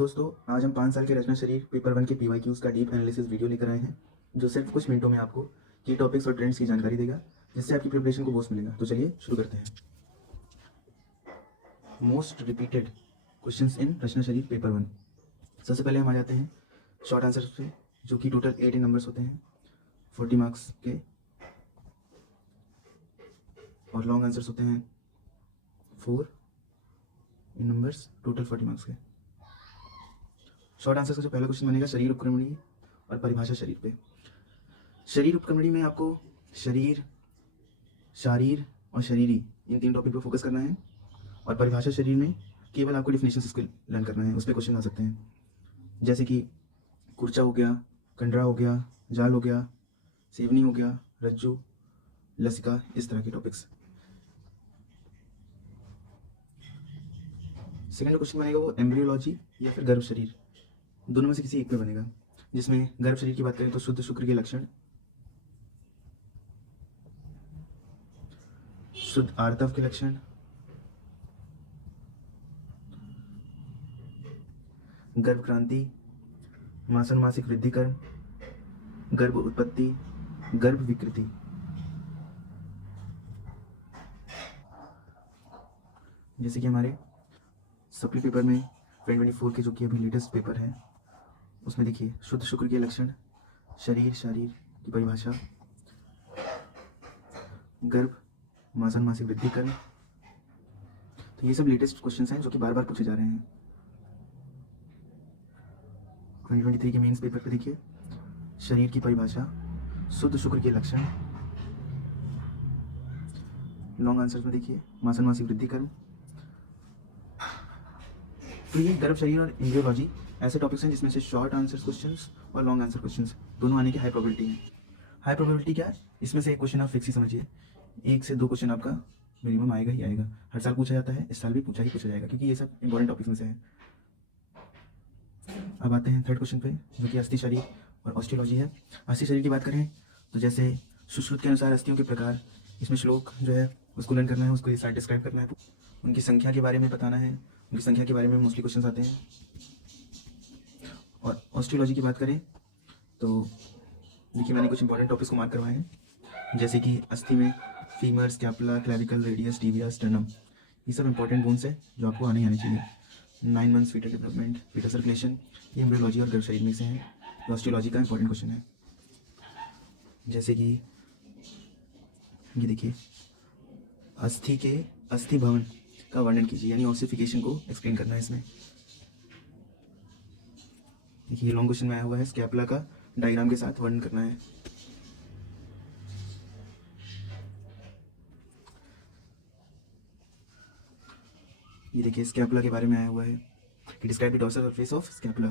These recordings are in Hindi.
दोस्तों, आज हम 5 साल के रचना शरीर पेपर 1 के पीवाईक्यूज का डीप एनालिसिस वीडियो लेकर आए हैं, जो सिर्फ कुछ मिनटों में आपको की टॉपिक्स और ट्रेंड्स की जानकारी देगा, जिससे आपकी प्रिपरेशन को बूस्ट मिलेगा। तो चलिए शुरू करते हैं। मोस्ट रिपीटेड क्वेश्चंस इन रचना शरीर पेपर 1। सबसे पहले हम आ जाते हैं शॉर्ट आंसर पे, जो कि टोटल 8 नंबर्स होते हैं 40 मार्क्स के, और लॉन्ग आंसर्स होते हैं 4 इन नंबर्स टोटल 40 मार्क्स के। शॉर्ट आंसर का जो पहला क्वेश्चन बनेगा शरीर उपक्रमणी और परिभाषा शरीर पे। शरीर उपक्रमणी में आपको शरीर, शारीर और शरीरी इन 3 टॉपिक पर फोकस करना है, और परिभाषा शरीर में केवल आपको डिफिनेशन स्किल लर्न करना है। उस पर क्वेश्चन आ सकते हैं, जैसे कि कुर्चा हो गया, कंडरा हो गया, जाल हो गया, सेवनी हो गया, रज्जु, लसिका, इस तरह के टॉपिक्स। सेकंड क्वेश्चन बनेगा वो एम्ब्रियोलॉजी या फिर गर्भ शरीर, दोनों में से किसी एक पे बनेगा, जिसमें गर्भ शरीर की बात करें तो शुद्ध शुक्र के लक्षण, शुद्ध आर्तव के लक्षण, गर्भ क्रांति, मासन मासिक वृद्धिकरण, गर्भ उत्पत्ति, गर्भ विकृति। जैसे कि हमारे सप्ली पेपर में 2024 के जो कि अभी लेटेस्ट पेपर है, उसमें देखिए शुद्ध शुक्र के लक्षण, शरीर, शारीर की परिभाषा, गर्भ, मासन मासिक वृद्धिकरण। तो ये सब लेटेस्ट क्वेश्चंस हैं जो कि बार बार पूछे जा रहे हैं। 2023 के मेंस पेपर पे देखिए शरीर की परिभाषा, शुद्ध शुक्र के लक्षण, लॉन्ग आंसर्स में देखिए मासन मासिक वृद्धिकरण। तो ये गर्भ शरीर और एम्ब्रियोलॉजी ऐसे टॉपिक्स हैं जिसमें से शॉर्ट आंसर क्वेश्चंस और लॉन्ग आंसर क्वेश्चंस दोनों आने की हाई प्रोबेबिलिटी है। हाई प्रोबेबिलिटी क्या है? इसमें से एक क्वेश्चन आप फिक्स ही समझिए, 1 से 2 क्वेश्चन आपका मिनिमम आएगा ही आएगा। हर साल पूछा जाता है, इस साल भी पूछा जाएगा, क्योंकि ये सब इंपॉर्टेंट टॉपिक्स में से है। अब आते हैं थर्ड क्वेश्चन पे, जो कि अस्थि शरीर और ऑस्टियोलॉजी है। अस्थि शरीर की बात करें तो जैसे सुश्रुत के अनुसार अस्थियों के प्रकार, इसमें श्लोक जो है उसको लर्न करना है, उसको ये साथ डिस्क्राइब करना है, उनकी संख्या के बारे में बताना है, उनकी संख्या के बारे में मोस्टली क्वेश्चन आते हैं। और ऑस्टियोलॉजी की बात करें तो देखिए मैंने कुछ इंपॉर्टेंट टॉपिक्स को मार्क करवाए हैं, जैसे कि अस्थि में femur, scapula, clavicle, radius, tibia, sternum, ये सब इंपॉर्टेंट बोन्स है जो आपको आने चाहिए। 9 months fetal development, fetal circulation, ये एम्ब्रियोलॉजी और गर्भ शरीर में से है। ऑस्टियोलॉजी का इंपॉर्टेंट क्वेश्चन है, जैसे कि ये देखिए अस्थि के अस्थि भवन का वर्णन कीजिए, यानी ऑसिफिकेशन को एक्सप्लेन करना है इसमें। देखिए लॉन्ग क्वेश्चन में आया हुआ है, स्कैपुला का डायग्राम के साथ वर्णन करना है। ये देखिए स्कैपुला के बारे में आया हुआ है कि describe the dorsal surface of scapula.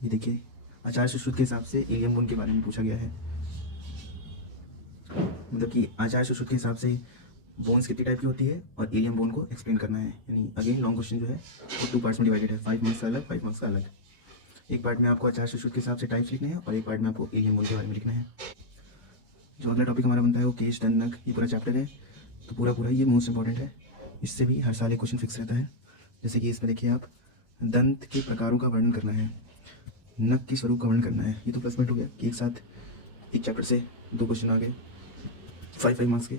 ये देखिए आचार्य सुश्रुत के हिसाब से इलियम बोन के बारे में पूछा गया है, मतलब कि आचार्य सुश्रुत के हिसाब से बोन्स कितनी टाइप की होती है और इलियम बोन को एक्सप्लेन करना है। यानी अगेन लॉन्ग क्वेश्चन जो है वो 2 पार्ट्स में डिवाइडेड है, 5 मार्क्स का अलग, 5 मार्क्स का अलग। एक पार्ट में आपको आचार्य सुश्रुत के हिसाब से टाइप्स लिखने हैं और एक पार्ट में आपको इलियम बोन के बारे में लिखना है। जो अगला टॉपिक हमारा बनता है वो केश, दंत, नख, ये पूरा चैप्टर है, तो पूरा ये मोस्ट इंपॉर्टेंट है। इससे भी हर साल एक क्वेश्चन फिक्स रहता है। जैसे कि इसमें देखिए आप दंत के प्रकारों का वर्णन करना है, नख की स्वरूप का वर्णन करना है। ये तो प्लस पॉइंट हो गया कि एक साथ एक चैप्टर से 2 क्वेश्चन आ गए 5 मार्क्स के।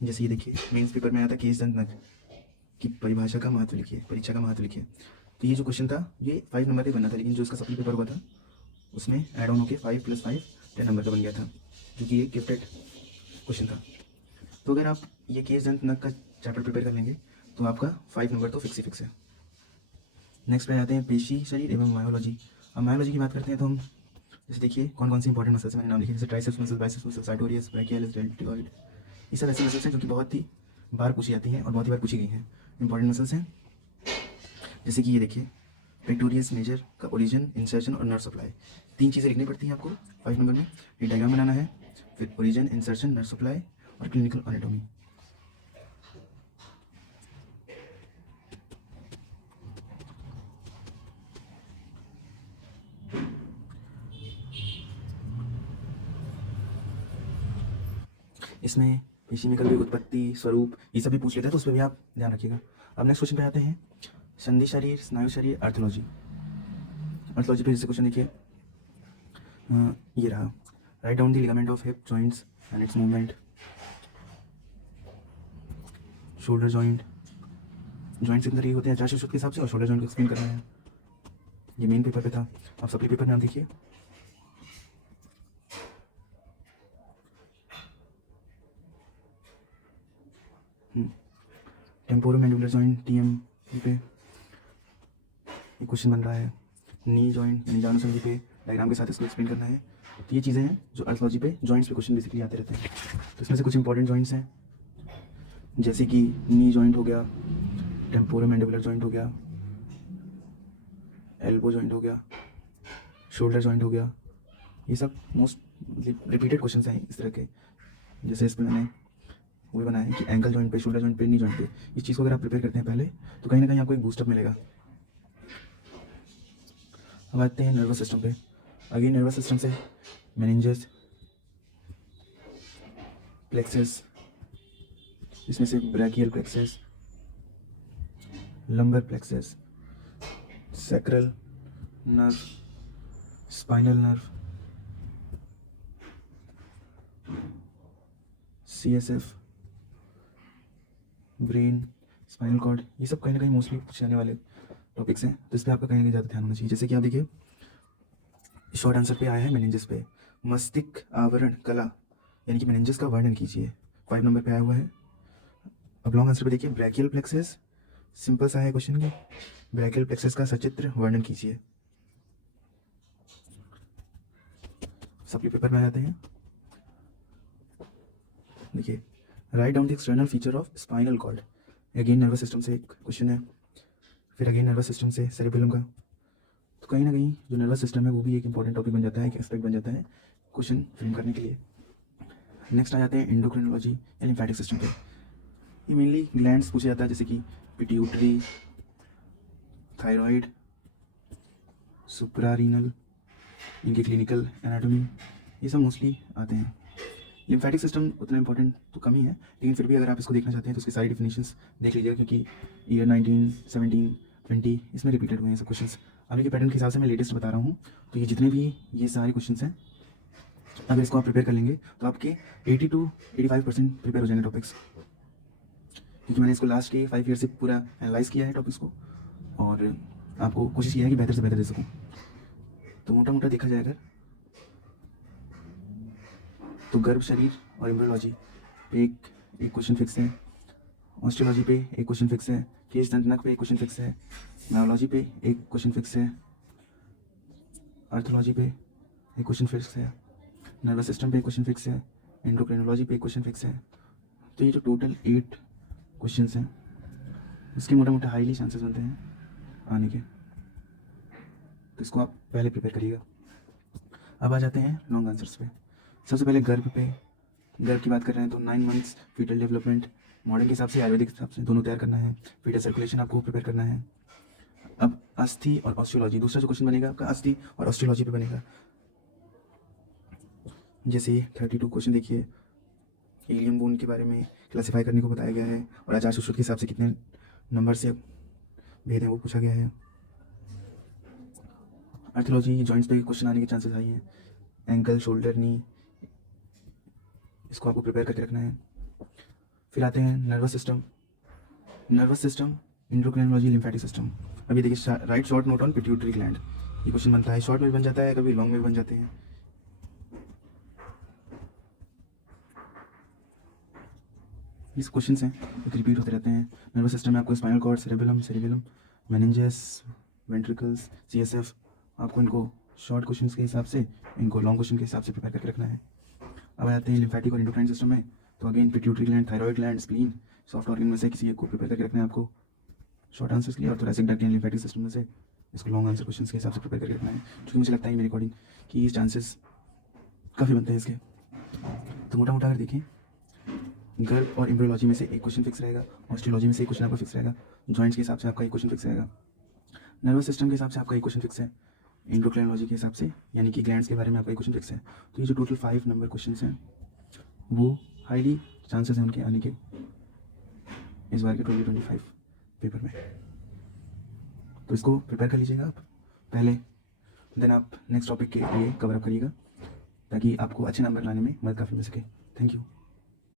जैसे ये देखिए मेंस पेपर में आया था केश, दंत, नख की परिभाषा का महत्व लिखिए, परीक्षा का महत्व लिखिए। तो ये जो क्वेश्चन था ये 5 नंबर पे बनना था, लेकिन जो इसका सप्ली पेपर हुआ था उसमें ऐड ऑन होकर 5 + 5 10 नंबर का बन गया था, जो कि एक गिफ्टेड क्वेश्चन था। तो अगर आप ये केस, दंत, नख का चैप्टर प्रिपेयर कर लेंगे तो आपका 5 नंबर तो फिक्स ही फिक्स है। नेक्स्ट पे आते हैं पेशी शरीर एवं मायोलॉजी। अब मायोलॉजी की बात करते हैं तो हम जैसे देखिए कौन कौन से इंपॉर्टेंट मसल्स मैंने नाम लिखे, जैसे triceps muscle, biceps muscle, sartorius, brachialis, deltoid, ये सब ऐसी मसल्स हैं जो कि बहुत ही बार पूछी जाती हैं और बहुत ही बार पूछी गई हैं, इंपॉर्टेंट मसल्स हैं। जैसे कि ये देखिए पेक्टोरियस मेजर का ओरिजिन, इंसर्शन और नर्व सप्लाई, 3 चीज़ें लिखनी पड़ती हैं आपको 5 नंबर में। ये डायग्राम बनाना है, फिर ओरिजिन, इंसर्शन, नर्व सप्लाई और क्लिनिकल एनाटॉमी। इसमें पेशीमिकल की उत्पत्ति, स्वरूप, ये सब भी पूछ लेता है, तो उस पर भी आप ध्यान रखिएगा। अब नेक्स्ट क्वेश्चन पे आते हैं, संधि शरीर, स्नायु शरीर, अर्थोलॉजी। अर्थोलॉजी पे जैसे क्वेश्चन देखिए, ये रहा, right down the ligament of hip joints and it's movement, shoulder joint, joints कितने तरीके होते हैं आचार्य सूत्र के हिसाब से, और शोल्डर जॉइंट को एक्सप्लेन करना है। ये मेन पेपर पे था, आप सप्ली पेपर में आप देखिए। टेम्पोरोमैंडिबुलर जॉइंट, टीएम पे ये क्वेश्चन बन रहा है। नी जॉइंट यानी जानुसंधि पे डायग्राम के साथ इसको एक्सप्लेन करना है। तो ये चीज़ें हैं जो अर्थोलॉजी पे जॉइंट्स पे क्वेश्चन बेसिकली आते रहते हैं। तो इसमें से कुछ इंपॉर्टेंट जॉइंट्स हैं, जैसे कि नी जॉइंट हो गया, टेम्पोरोमैंडिबुलर जॉइंट हो गया, एल्बो जॉइंट हो गया, शोल्डर जॉइंट हो गया। ये सब मोस्ट रिपीटेड क्वेश्चन हैं इस तरह के। जैसे इसमें मैंने वो भी बनाया है कि एंकल जॉइंट पे, शोल्डर जॉइंट पे, नी जॉइंट पे, इस चीज़ को अगर आप प्रिपेयर करते हैं पहले, तो कहीं ना कहीं आपको एक बूस्टअप मिलेगा। अब आते हैं नर्वस सिस्टम पे। अगेन नर्वस सिस्टम से मेनिंजेस, प्लेक्सस, इसमें से brachial plexus, lumbar plexus, sacral nerve, spinal nerve, CSF, brain, spinal cord, ये सब कहीं ना कहीं मोस्टली पूछे जाने वाले टॉपिक्स हैं। तो इस पर आपका कहीं ना कहीं ज़्यादा ध्यान होना चाहिए। जैसे कि आप देखिए, शॉर्ट आंसर पे आया है मेनिंजेस पे, मस्तिष्क आवरण कला यानी कि मेनिंजेस का वर्णन कीजिए, 5 नंबर पे आया हुआ है। अब लॉन्ग आंसर पे देखिए, ब्रैकियल प्लेक्सस, सिंपल सा है क्वेश्चन की, ब्रैकियल प्लेक्सस का सचित्र वर्णन कीजिए। सप्ली पेपर में आ जाते हैं। देखिए, write down the external feature of spinal cord, again nervous system से एक क्वेश्चन है। फिर अगेन नर्वस सिस्टम से सेरेबेलम का। तो कहीं ना कहीं जो नर्वस सिस्टम है वो भी एक इंपॉर्टेंट टॉपिक बन जाता है, एक एस्पेक्ट बन जाता है क्वेश्चन फ्रेम करने के लिए। नेक्स्ट आ जाते हैं एंडोक्रिनोलॉजी या लिम्फेटिक सिस्टम पे। ये मेनली ग्लैंड्स पूछा जाता है, जैसे कि पिट्यूटरी, थायराइड, सुप्रारीनल, इनकी क्लिनिकल एनाटॉमी, ये सब मोस्टली आते हैं। लिम्फेटिक सिस्टम उतना इंपॉर्टेंट तो कम ही है, लेकिन फिर भी अगर आप इसको देखना चाहते हैं तो उसकी सारी डिफिनेशंस देख लीजिएगा, क्योंकि ईयर 19, 17, 20 इसमें रिपीटेड हुए हैं सब क्वेश्चंस। अभी के पैटर्न के हिसाब से मैं लेटेस्ट बता रहा हूँ। तो ये जितने भी ये सारे क्वेश्चंस हैं, अगर इसको आप प्रिपेयर कर लेंगे तो आपके 80 to 85% प्रिपेयर हो जाएंगे टॉपिक्स, क्योंकि मैंने इसको लास्ट के 5 ईयर से पूरा एनालाइज किया है टॉपिक्स को, और आपको कोशिश किया है कि बेहतर से बेहतर दे सकूँ। तो मोटा मोटा देखा जाए अगर, तो गर्भ शरीर और एम्ब्रियोलॉजी पे एक क्वेश्चन फिक्स है, ऑस्टियोलॉजी पे एक क्वेश्चन फिक्स है, केश दंतनक पे एक क्वेश्चन फिक्स है, बायोलॉजी पे एक क्वेश्चन फिक्स है, अर्थोलॉजी पे एक क्वेश्चन फिक्स है, नर्वस सिस्टम पे एक क्वेश्चन फिक्स है, एंडोक्रिनोलॉजी पे एक क्वेश्चन फिक्स है। तो ये जो टोटल 8 क्वेश्चन हैं, इसके मोटा मोटा हाईली चांसेस बनते हैं आने के। तो इसको आप पहले प्रिपेयर करिएगा। अब आ जाते हैं लॉन्ग आंसर्स पे। सबसे पहले गर्भ पे, गर्भ की बात कर रहे हैं तो 9 मंथ्स फीटल डेवलपमेंट, मॉडर्न के हिसाब से आयुर्वेदिक के हिसाब से दोनों तैयार करना है। फीटल सर्कुलेशन आपको प्रिपेयर करना है। अब अस्थि और ऑस्टियोलॉजी, दूसरा जो क्वेश्चन बनेगा आपका अस्थि और ऑस्टियोलॉजी पे बनेगा। जैसे 32 क्वेश्चन देखिए, एलियम बोन के बारे में क्लासिफाई करने को बताया गया है, और आचार्य सूत्र के हिसाब से कितने नंबर से भेद हैं वो पूछा गया है। अर्थोलॉजी, जॉइंट्स पे क्वेश्चन आने के चांसेस हाई हैं। एंकल, शोल्डर, नी, इसको आपको प्रिपेयर करके रखना है। फिर आते हैं nervous system, endocrinology, lymphatic system. अभी देखिए, right short note on pituitary gland, ये क्वेश्चन बनता है, शॉर्ट में भी बन जाता है, कभी लॉन्ग में भी बन जाते हैं। इस क्वेश्चन हैं एक रिपीट होते रहते हैं। नर्वस सिस्टम में आपको spinal cord, cerebellum, meninges, ventricles, CSF, आपको इनको शॉर्ट क्वेश्चन के हिसाब से, इनको लॉन्ग क्वेश्चन के हिसाब से प्रिपेयर करके रखना है। अब आते हैं लिम्फेटिक और एंडोक्राइन सिस्टम में। तो again pituitary gland, thyroid gland, spleen, soft organ में से किसी एक को प्रिपेयर करके रखना है आपको शॉर्ट आंसर्स के लिए, और thoracic duct and lymphatic system में से इसको लॉन्ग आंसर क्वेश्चन के हिसाब से प्रिपेयर करके रखना है, क्योंकि मुझे लगता है मेरे अकॉर्डिंग कि चांसेस काफ़ी बनते हैं इसके। तो मोटा मोटा अगर देखें, गर्भ और एम्ब्रियोलॉजी में से एक क्वेश्चन फिक्स रहेगा, ऑस्टियोलॉजी में से एक क्वेश्चन आपका फिक्स रहेगा, जॉइंट्स के हिसाब से आपका एक क्वेश्चन फिक्स रहेगा, नर्वस सिस्टम के हिसाब से आपका एक क्वेश्चन फिक्स है, एंडोक्राइनोलॉजी के हिसाब से यानी कि ग्लैंड्स के बारे में आपका एक क्वेश्चन फिक्स है। तो ये जो टोटल 5 नंबर क्वेश्चन हैं वो हाईली चांसेस हैं उनके आने के इस बार के 2025 पेपर में। तो इसको प्रिपेयर कर लीजिएगा आप पहले, देन आप नेक्स्ट टॉपिक के लिए कवर अप करिएगा ताकि आपको अच्छे नंबर लाने में मदद काफ़ी मिल सके। Thank you.